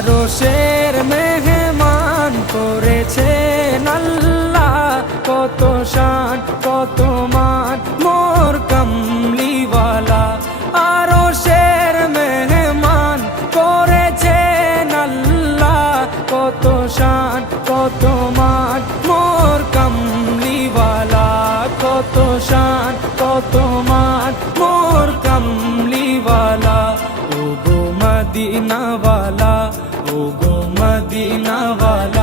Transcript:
আরশের মেহমান করেছেন আল্লাহ, কত শান কত মান মোর কামলিওয়ালা। আরশের মেহমান করেছেন আল্লাহ, কত শান কত মান মোর কামলিওয়ালা, কত শান কত মান মোর কামলিওয়ালা। ও গো মদিনাওয়ালা, ও গো মদিনাওয়ালা।